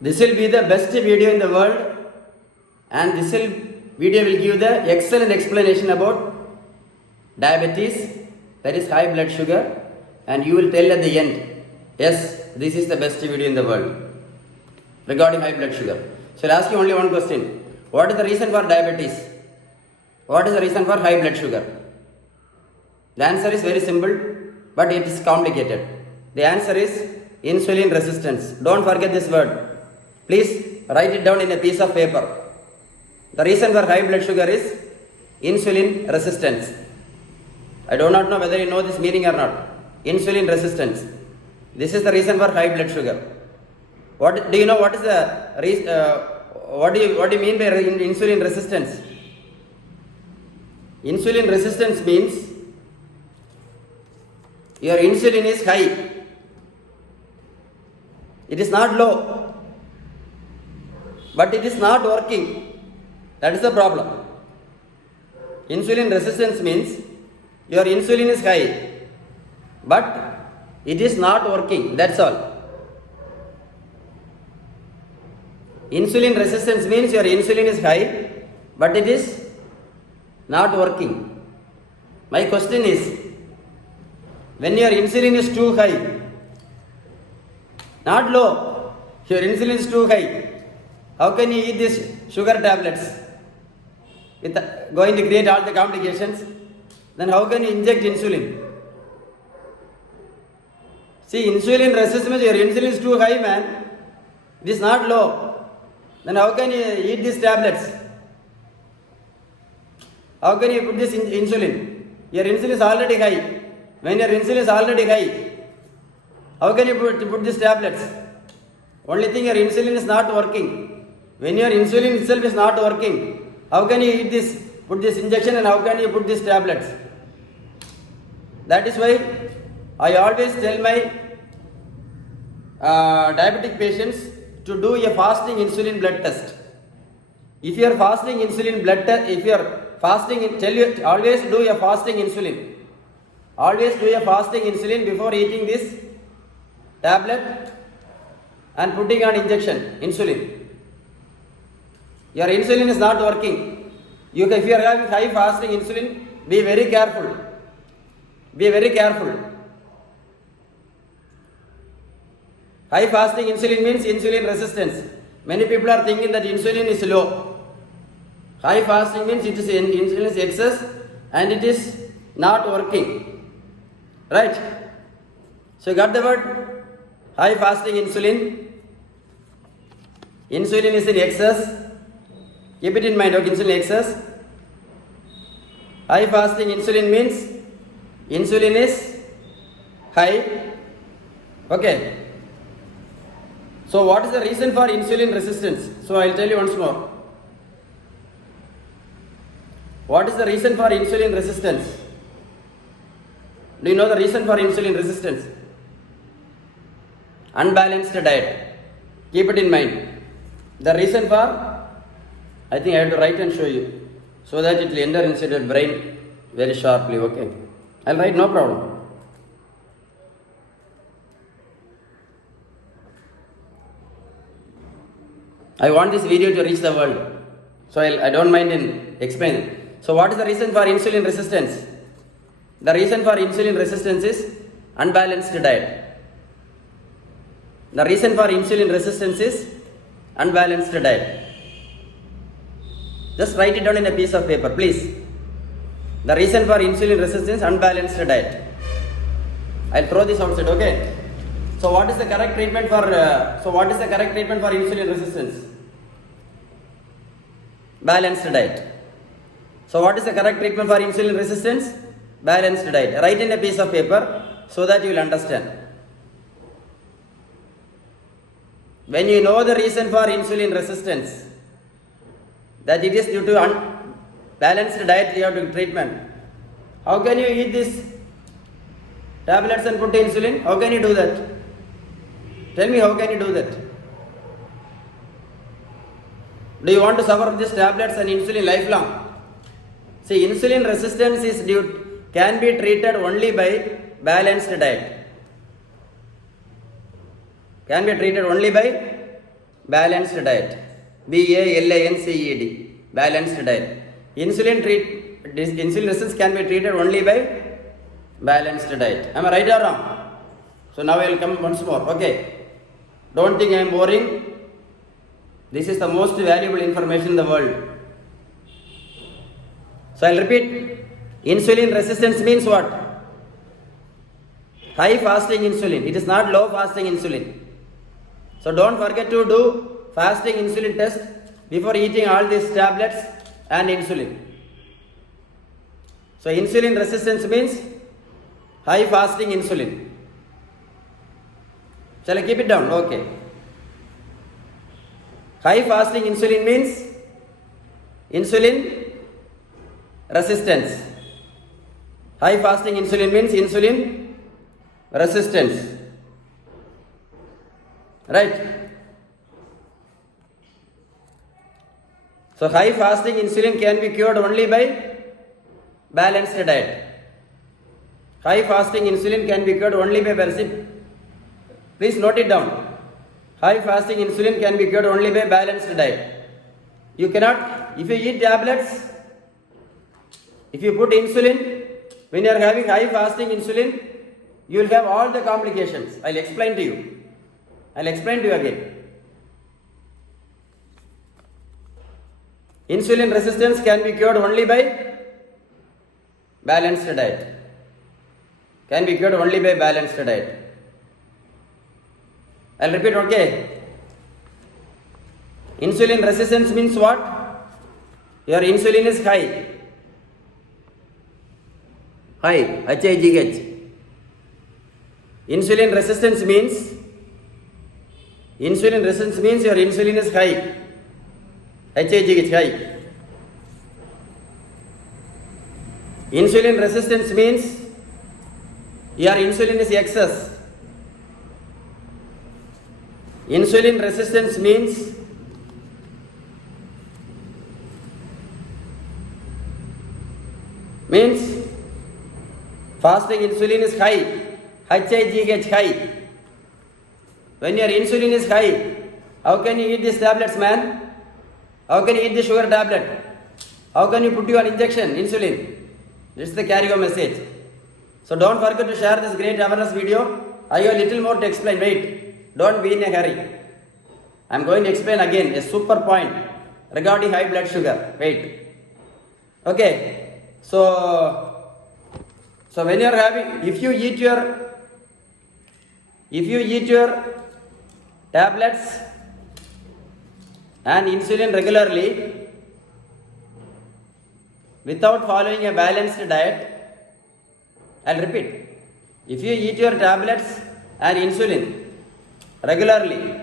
This will be the best video in the world, and this video will give the excellent explanation about diabetes, that is high blood sugar, and you will tell at the end, yes, this is the best video in the world regarding high blood sugar. So I'll ask you only one question. What is the reason for diabetes? What is the reason for high blood sugar? The answer is very simple, but it is complicated. The answer is insulin resistance. Don't forget this word. Please write it down in a piece of paper. The reason for high blood sugar is insulin resistance. I do not know whether you know this meaning or not. Insulin resistance. This is the reason for high blood sugar. What do you know? What is the what do you mean by insulin resistance? Insulin resistance means your insulin is high. It is not low, but it is not working. That is the problem. Insulin resistance means your insulin is high, but it is not working. That's all. Insulin resistance means your insulin is high, but it is not working. My question is, when your insulin is too high, not low, your insulin is too high, how can you eat these sugar tablets? It's going to create all the complications. Then how can you inject insulin? See, insulin resistance, your insulin is too high, man. It is not low. Then how can you eat these tablets? How can you put this insulin? Your insulin is already high. When your insulin is already high, how can you put these tablets? Only thing, your insulin is not working. When your insulin itself is not working, how can you eat this, put this injection, and how can you put these tablets? That is why I always tell my diabetic patients to do a fasting insulin blood test. If you are fasting insulin blood test, if you are fasting, always do a fasting insulin. Always do a fasting insulin before eating this tablet and putting on injection insulin. Your insulin is not working. If you are having high fasting insulin, be very careful. Be very careful. High fasting insulin means insulin resistance. Many people are thinking that insulin is low. High fasting means it is insulin is excess and it is not working. Right? So you got the word? High fasting insulin. Insulin is in excess. Keep it in mind, okay, insulin excess. High fasting insulin means insulin is high. Okay. So what is the reason for insulin resistance? So I will tell you once more. What is the reason for insulin resistance? Do you know the reason for insulin resistance? Unbalanced diet. Keep it in mind. The reason for, I think I have to write and show you, so that it will enter inside your brain very sharply, okay? I'll write, no problem. I want this video to reach the world, so I don't mind in explaining. So what is the reason for insulin resistance? The reason for insulin resistance is unbalanced diet. The reason for insulin resistance is unbalanced diet. Just write it down in a piece of paper, please. The reason for insulin resistance, unbalanced diet. I'll throw this outside, okay? So what is the correct treatment for insulin resistance? Balanced diet. So what is the correct treatment for insulin resistance? Balanced diet. Write in a piece of paper so that you will understand. When you know the reason for insulin resistance, that it is due to unbalanced diet, you have to treatment. How can you eat these tablets and put insulin? How can you do that? Tell me, how can you do that? Do you want to suffer these tablets and insulin lifelong? See, insulin resistance can be treated only by balanced diet. Can be treated only by balanced diet. BALANCED, balanced diet. Insulin resistance can be treated only by balanced diet. Am I right or wrong? So now I will come once more. Okay. Don't think I am boring. This is the most valuable information in the world. So I will repeat. Insulin resistance means what? High fasting insulin. It is not low fasting insulin. So don't forget to do fasting insulin test before eating all these tablets and insulin. So insulin resistance means high fasting insulin. Shall I keep it down? Okay. High fasting insulin means insulin resistance. High fasting insulin means insulin resistance. Right? So high fasting insulin can be cured only by balanced diet. High fasting insulin can be cured only by balanced. Please note it down. High fasting insulin can be cured only by balanced diet. You cannot, if you eat tablets, if you put insulin, when you are having high fasting insulin, you will have all the complications. I will explain to you. I will explain to you again. Insulin resistance can be cured only by balanced diet. Can be cured only by balanced diet. I will repeat, okay. Insulin resistance means what? Your insulin is high. High, HbA1c. Insulin resistance means your insulin is high. HbA1c high. Insulin resistance means your insulin is excess. Insulin resistance means fasting insulin is high, HbA1c high. When your insulin is high, how can you eat these tablets, man? How can you eat the sugar tablet? How can you put you on injection, insulin? This is the carry home message. So don't forget to share this great awareness video. I have a little more to explain. Wait, don't be in a hurry. I am going to explain again a super point regarding high blood sugar. Wait. Okay. So when you are having, if you eat your tablets and insulin regularly without following a balanced diet, I'll repeat. If you eat your tablets and insulin regularly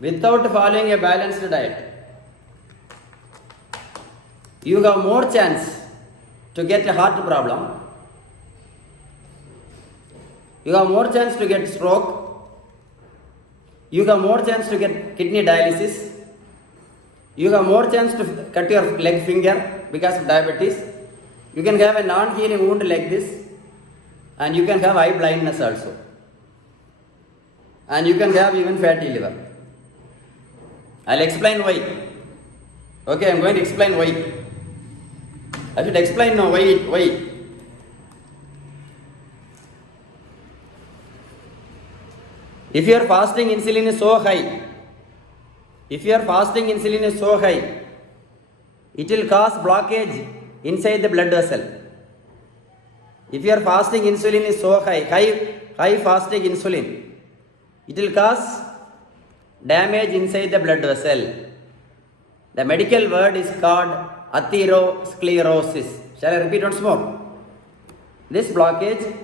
without following a balanced diet, you have more chance to get a heart problem. You have more chance to get stroke. You have more chance to get kidney dialysis. You have more chance to cut your leg finger because of diabetes. You can have a non-healing wound like this, and you can have eye blindness also. And you can have even fatty liver. I'll explain why. Okay, I'm going to explain why. I should explain now why. If your fasting insulin is so high, it will cause blockage inside the blood vessel. If your fasting insulin is so high fasting insulin, it will cause damage inside the blood vessel. The medical word is called atherosclerosis. Shall I repeat once more? This blockage,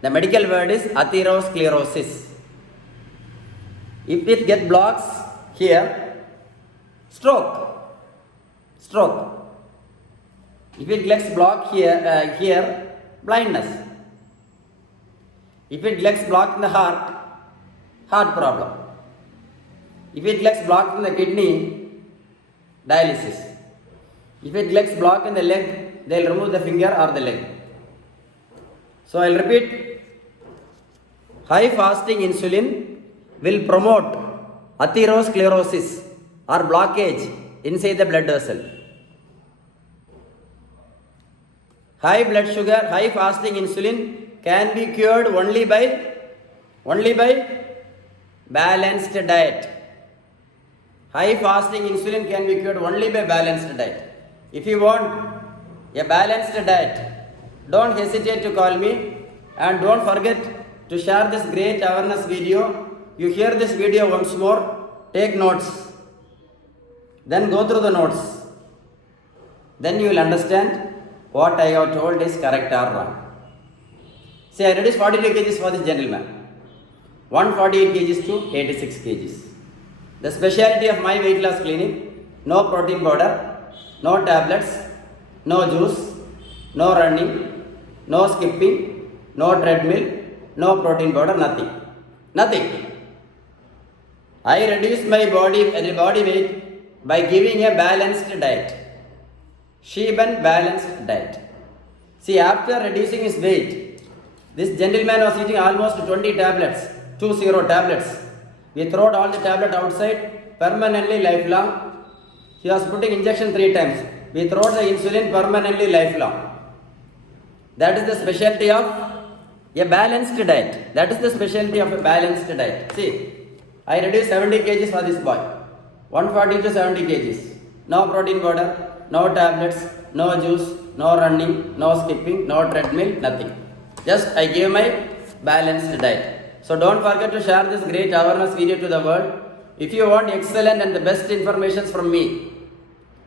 the medical word is atherosclerosis. If it gets blocks here, stroke. If it gets blocked here, blindness. If it gets blocked in the heart problem. If it gets blocked in the kidney, dialysis. If it gets blocked in the leg, they will remove the finger or the leg. So I will repeat. High fasting insulin will promote atherosclerosis or blockage inside the blood vessel. High blood sugar, high fasting insulin can be cured only by balanced diet. High fasting insulin can be cured only by balanced diet. If you want a balanced diet, don't hesitate to call me, and don't forget to share this great awareness video. You hear this video once more, take notes, then go through the notes. Then you will understand what I have told is correct or wrong. See, I reduced 42 kgs for this gentleman, 148 kgs to 86 kgs. The specialty of my weight loss clinic: no protein powder, no tablets, no juice, no running, no skipping, no treadmill, no protein powder, nothing. I reduced my body weight by giving a balanced diet. Sheban balanced diet. See, after reducing his weight, this gentleman was eating almost 20 tablets, 20 tablets. We threw all the tablet outside, permanently lifelong. He was putting injection 3 times. We throw the insulin permanently lifelong. That is the specialty of a balanced diet. That is the specialty of a balanced diet. See, I reduced 70 kgs for this boy, 140 to 70 kgs. No protein powder, no tablets, no juice, no running, no skipping, no treadmill, nothing. Just I gave my balanced diet. So don't forget to share this great awareness video to the world. If you want excellent and the best information from me,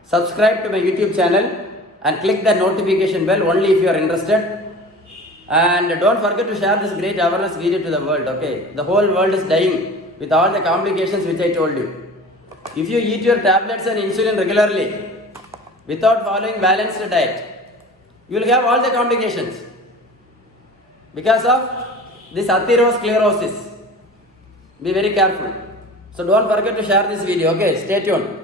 subscribe to my YouTube channel and click the notification bell only if you are interested. And don't forget to share this great awareness video to the world, okay? The whole world is dying with all the complications which I told you. If you eat your tablets and insulin regularly without following balanced diet, you will have all the complications because of this atherosclerosis. Be very careful. So don't forget to share this video, okay? Stay tuned.